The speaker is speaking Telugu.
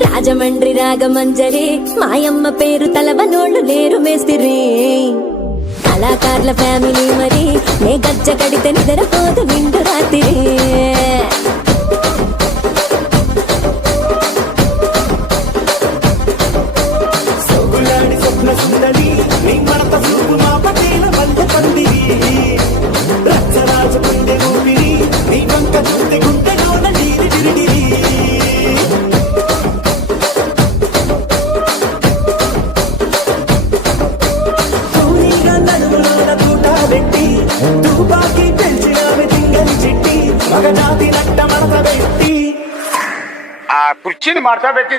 రాజమండ్రి రాగమంజరి మాయమ్మ పేరు తలవనోళ్ళు లేరు మేస్తిరి కళాకారుల ఫ్యామిలీ మరి నే గజ్జ కడితే నిద్రపోదు నిండు రాత్రి ఆ కుర్చీని మార్చబెట్టి